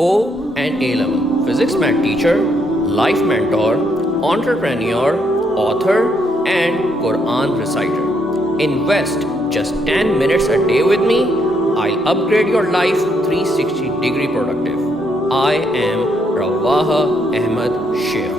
O and A level physics math teacher, life mentor, entrepreneur, author, and Quran reciter. Invest just 10 minutes a day with me. I'll upgrade your life 360-degree productive. I am Rawaha Ahmed Sheikh.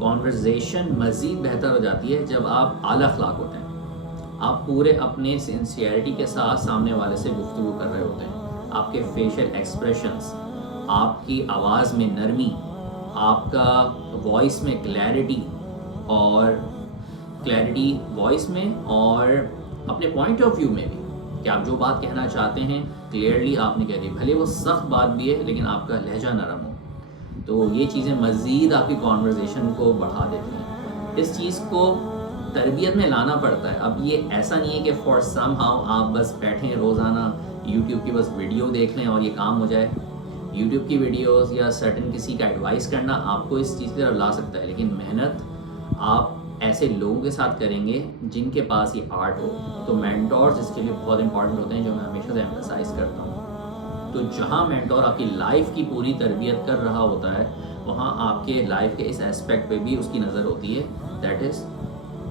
Conversation مزید بہتر ہو جاتی ہے جب آپ اعلیٰ اخلاق ہوتے ہیں. آپ پورے اپنے سنسیئرٹی کے ساتھ سامنے والے سے گفتگو کر رہے ہوتے ہیں. آپ کے فیشل ایکسپریشنز، آپ کی آواز میں نرمی، آپ کا وائس میں کلیئرٹی وائس میں اور اپنے پوائنٹ آف ویو میں بھی کہ آپ جو بات کہنا چاہتے ہیں کلیئرلی آپ نے کہہ دی. بھلے وہ سخت بات بھی ہے لیکن آپ کا لہجہ نرم ہو. تو یہ چیزیں مزید آپ کی کانورزیشن کو بڑھا دیتی ہیں. اس چیز کو تربیت میں لانا پڑتا ہے. اب یہ ایسا نہیں ہے کہ فار سم ہاؤ آپ بس بیٹھیں روزانہ یوٹیوب کی بس ویڈیو دیکھ لیں اور یہ کام ہو جائے. یوٹیوب کی ویڈیوز یا سرٹن کسی کا ایڈوائس کرنا آپ کو اس چیز کی طرف لا سکتا ہے، لیکن محنت آپ ایسے لوگوں کے ساتھ کریں گے جن کے پاس یہ آرٹ ہو. تو مینٹورز اس کے لیے بہت امپورٹنٹ ہوتے ہیں، جو میں ہمیشہ سے ایمفسائز کرتا ہوں. تو جہاں مینٹور آپ کی لائف کی پوری تربیت کر رہا ہوتا ہے وہاں آپ کے لائف کے اس اسپیکٹ پہ بھی اس کی نظر ہوتی ہے، that is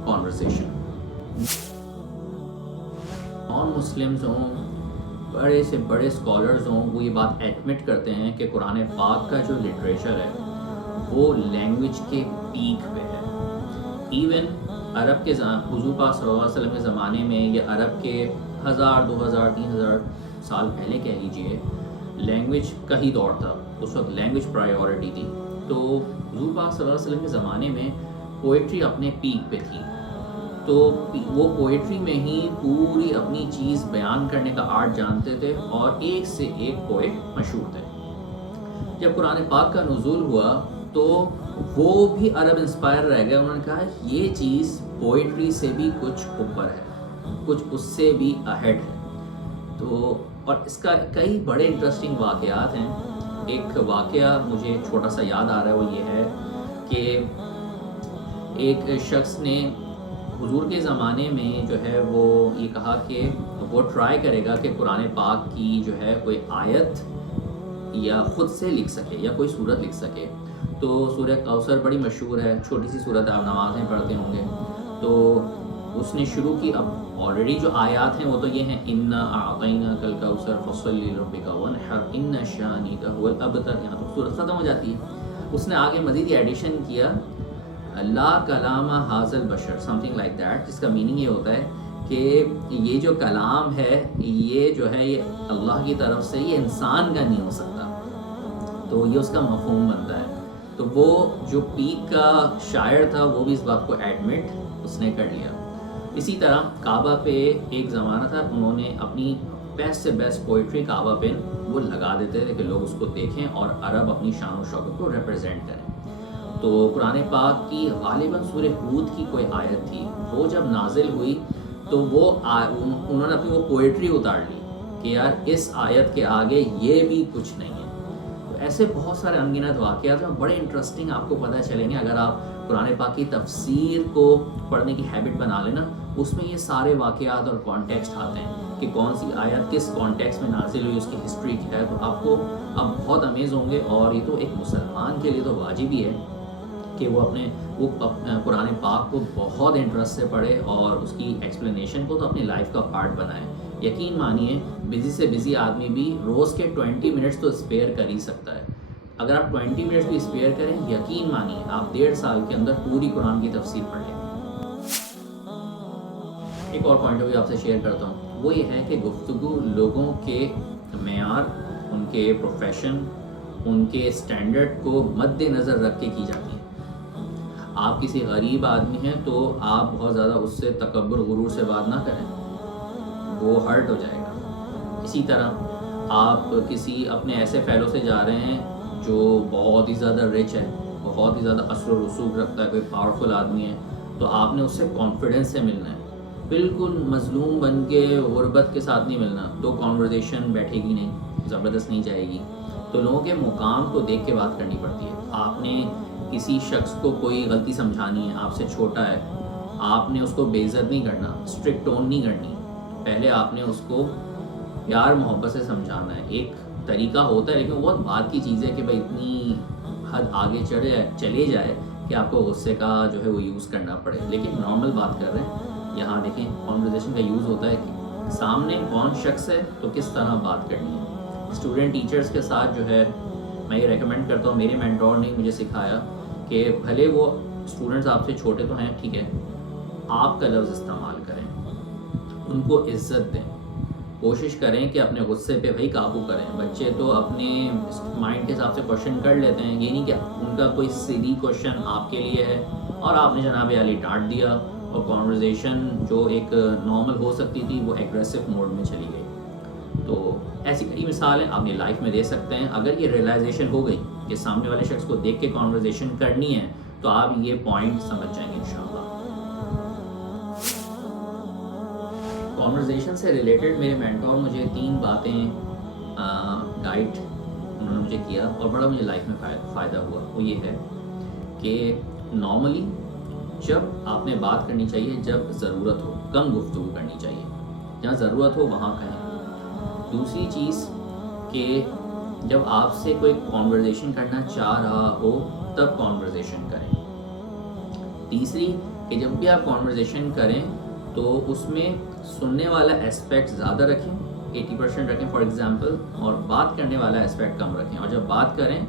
conversation. Non Muslims ہوں، بڑے سے بڑے اسکالرز ہوں، وہ یہ بات ایڈمٹ کرتے ہیں کہ قرآن پاک کا جو لٹریچر ہے وہ لینگویج کے پیک پہ ہے. ایون عرب کے حضور پاک صلی اللہ علیہ وسلم کے زمانے میں یا عرب کے 1000 2000 3000 سال پہلے کہہ لیجئے، لینگویج کا ہی دور تھا. اس وقت لینگویج پرائیورٹی تھی. تو حضور پاک صلی اللہ علیہ وسلم کے زمانے میں پوئٹری اپنے پیک پہ تھی. تو وہ پوئٹری میں ہی پوری اپنی چیز بیان کرنے کا آرٹ جانتے تھے اور ایک سے ایک پوئٹ مشہور تھے. جب قرآن پاک کا نزول ہوا تو وہ بھی عرب انسپائر رہ گئے. انہوں نے کہا یہ چیز پوئٹری سے بھی کچھ اوپر ہے، کچھ اس سے بھی اہیڈ ہے. تو اور اس کا کئی بڑے انٹرسٹنگ واقعات ہیں. ایک واقعہ مجھے چھوٹا سا یاد آ رہا ہے، وہ یہ ہے کہ ایک شخص نے حضور کے زمانے میں جو ہے وہ یہ کہا کہ وہ ٹرائی کرے گا کہ قرآن پاک کی جو ہے کوئی آیت یا خود سے لکھ سکے یا کوئی صورت لکھ سکے. تو سورہ کوثر بڑی مشہور ہے، چھوٹی سی صورت، آپ نمازیں پڑھتے ہوں گے. تو اس نے شروع کی. اب آلریڈی جو آیات ہیں وہ تو یہ ہیں انا اعطیناک الکوثر فصلی لربک وانحر ان شانئک هو الابتر. یہاں تو صورت ختم ہو جاتی ہے. اس نے آگے مزید یہ ایڈیشن کیا لا کلام حاضل بشر سم تھنگ لائک دیٹ، جس کا میننگ یہ ہوتا ہے کہ یہ جو کلام ہے یہ جو ہے یہ اللہ کی طرف سے، یہ انسان کا نہیں ہو سکتا. تو یہ اس کا مفہوم بنتا ہے. تو وہ جو پیک کا شاعر تھا وہ بھی اس بات کو ایڈمٹ اس نے کر لیا. اسی طرح کعبہ پہ ایک زمانہ تھا، انہوں نے اپنی بیسٹ سے بیسٹ پوئٹری کعبہ پہ وہ لگا دیتے تھے کہ لوگ اس کو دیکھیں اور عرب اپنی شان و شوکت کو ریپرزینٹ کریں. تو قرآن پاک کی غالباً سورہ ہود کی کوئی آیت تھی، وہ جب نازل ہوئی تو وہ انہوں نے اپنی وہ پوئٹری اتار لی کہ یار اس آیت کے آگے یہ بھی کچھ نہیں ہے. تو ایسے بہت سارے انگنت واقعات ہیں، بڑے انٹرسٹنگ آپ کو پتہ چلیں گے اگر آپ قرآن پاک کی تفسیر کو پڑھنے کی ہیبٹ بنا لینا. اس میں یہ سارے واقعات اور کانٹیکسٹ آتے ہیں کہ کون سی آیت کس کانٹیکسٹ میں نازل ہوئی، اس کی ہسٹری کیا ہے. تو آپ کو اب بہت امیز ہوں گے. اور یہ تو ایک مسلمان کے لیے تو واجب ہی ہے کہ وہ قرآن پاک کو بہت انٹرسٹ سے پڑھے اور اس کی ایکسپلینیشن کو تو اپنی لائف کا پارٹ بنائے. یقین مانیے بزی سے بزی آدمی بھی روز کے 20 منٹس تو اسپیئر کر ہی سکتا ہے. اگر آپ 20 منٹس بھی اسپیئر کریں یقین مانیے آپ 1.5 سال کے اندر پوری قرآن کی تفسیر پڑھ لیں. ایک اور پوائنٹ بھی آپ سے شیئر کرتا ہوں، وہ یہ ہے کہ گفتگو لوگوں کے معیار، ان کے پروفیشن، ان کے اسٹینڈرڈ کو مد نظر رکھ کے کی جاتی ہے. آپ کسی غریب آدمی ہیں تو آپ بہت زیادہ اس سے تکبر غرور سے بات نہ کریں، وہ ہرٹ ہو جائے گا. اسی طرح آپ کسی اپنے ایسے فیلو سے جا رہے ہیں جو بہت ہی زیادہ رچ ہے، بہت ہی زیادہ اثر و رسوخ رکھتا ہے، کوئی پاورفل آدمی ہے، تو آپ نے اس سے کانفیڈنس سے ملنا ہے. بالکل مظلوم بن کے غربت کے ساتھ نہیں ملنا. تو کانورزیشن بیٹھے گی نہیں، زبردست نہیں جائے گی. تو لوگوں کے مقام کو دیکھ کے بات کرنی پڑتی ہے. آپ نے کسی شخص کو کوئی غلطی سمجھانی ہے، آپ سے چھوٹا ہے، آپ نے اس کو بے عزت نہیں کرنا، اسٹرکٹ ٹون نہیں کرنی. پہلے آپ نے اس کو پیار محبت سے سمجھانا ہے. ایک طریقہ ہوتا ہے لیکن وہ بہت بات کی چیز ہے کہ بھائی اتنی حد آگے چلے جائے کہ آپ کو غصے کا جو ہے وہ یوز کرنا پڑے. لیکن نارمل بات کر رہے ہیں. یہاں دیکھیں کانورزیشن کا یوز ہوتا ہے کہ سامنے کون شخص ہے تو کس طرح بات کرنی ہے. اسٹوڈنٹ ٹیچرز کے ساتھ جو ہے میں یہ ریکمینڈ کرتا ہوں، میرے مینٹور نے مجھے سکھایا کہ بھلے وہ اسٹوڈنٹس آپ سے چھوٹے تو ہیں ٹھیک ہے، آپ کا لفظ استعمال کریں، ان کو عزت دیں، کوشش کریں کہ اپنے غصے پہ بھائی قابو کریں. بچے تو اپنے مائنڈ کے حساب سے کوشچن کر لیتے ہیں، یہ نہیں کہ ان کا کوئی سلی کوشچن آپ کے لیے ہے اور آپ نے جناب عالی ڈانٹ دیا اور کانورزیشن جو ایک نارمل ہو سکتی تھی وہ ایگریسو موڈ میں چلی گئی. تو ایسی کئی مثالیں آپ اپنی لائف میں دے سکتے ہیں. اگر یہ ریئلائزیشن ہو گئی کہ سامنے والے شخص کو دیکھ کے کانورزیشن کرنی ہے تو آپ یہ پوائنٹ سمجھ جائیں گے انشاءاللہ. کانورزیشن سے ریلیٹڈ میرے مینٹور مجھے 3 باتیں گائیڈ انہوں نے مجھے کیا اور بڑا مجھے لائف میں فائدہ ہوا. وہ یہ ہے کہ نارملی جب آپ نے بات کرنی چاہیے جب ضرورت ہو، کم گفتگو کرنی چاہیے، جہاں ضرورت ہو وہاں کہیں. دوسری چیز کہ جب آپ سے کوئی کانورزیشن کرنا چاہ رہا ہو تب کانورزیشن کریں. تیسری کہ جب بھی آپ کانورزیشن کریں تو اس میں سننے والا اسپیکٹ زیادہ رکھیں، 80% رکھیں فار ایگزامپل، اور بات کرنے والا اسپیکٹ کم رکھیں. اور جب بات کریں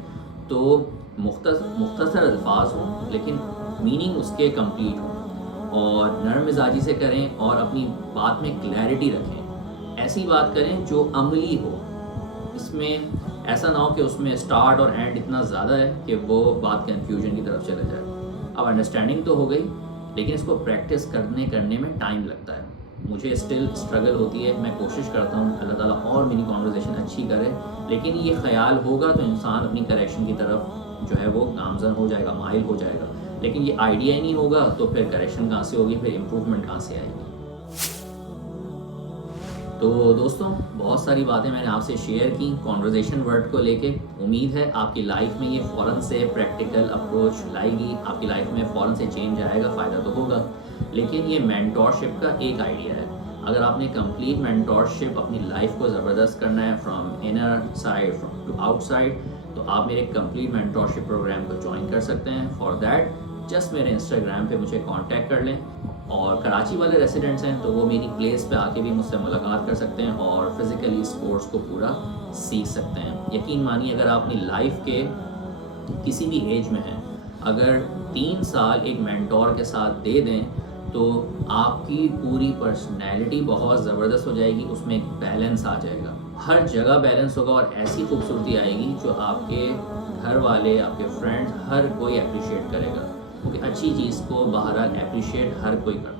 تو مختصر الفاظ ہوں لیکن میننگ اس کے کمپلیٹ ہوں، اور نرم مزاجی سے کریں اور اپنی بات میں کلیئرٹی رکھیں. ایسی بات کریں جو عملی ہو، اس میں ایسا نہ ہو کہ اس میں اسٹارٹ اور اینڈ اتنا زیادہ ہے کہ وہ بات کنفیوژن کی طرف چلے جائے. اب انڈرسٹینڈنگ تو ہو گئی لیکن اس کو پریکٹس کرنے میں ٹائم لگتا ہے. مجھے اسٹل اسٹرگل ہوتی ہے، میں کوشش کرتا ہوں اللہ تعالیٰ اور میری کانورزیشن اچھی کرے، لیکن یہ خیال ہوگا تو انسان اپنی کریکشن کی طرف جو ہے وہ گامزن ہو جائے گا، مائل ہو جائے گا. لیکن یہ آئیڈیا ہی نہیں ہوگا تو پھر کریکشن کہاں سے ہوگی، پھر امپروومنٹ کہاں سے آئے گی. تو دوستوں بہت ساری باتیں میں نے آپ سے شیئر کی کانورزیشن ورڈ کو لے کے. امید ہے آپ کی لائف میں یہ فوراً سے پریکٹیکل اپروچ لائے گی، آپ کی لائف میں فوراً سے چینج آئے گا، فائدہ تو ہوگا. لیکن یہ مینٹورشپ کا ایک آئیڈیا ہے. اگر آپ نے کمپلیٹ مینٹورشپ اپنی لائف کو زبردست کرنا ہے from inner side to outside, تو آپ میرے کمپلیٹ مینٹورشپ پروگرام کو جوائن کر سکتے ہیں. فار دیٹ جسٹ میرے انسٹاگرام پہ مجھے کانٹیکٹ کر لیں، اور کراچی والے ریسیڈنٹس ہیں تو وہ میری پلیس پہ آ کے بھی مجھ سے ملاقات کر سکتے ہیں اور فزیکلی اس کورس کو پورا سیکھ سکتے ہیں. یقین مانیے اگر آپ اپنی لائف کے کسی بھی ایج میں ہیں، اگر 3 سال ایک مینٹور کے ساتھ دے دیں تو آپ کی پوری پرسنالٹی بہت زبردست ہو جائے گی. اس میں ایک بیلنس آ جائے گا، ہر جگہ بیلنس ہوگا اور ایسی خوبصورتی آئے گی جو آپ کے گھر والے، آپ کے فرینڈز، ہر کوئی اپریشیٹ کرے گا. کیونکہ اچھی چیز کو بہرحال اپریشیٹ ہر کوئی کرتا ہے.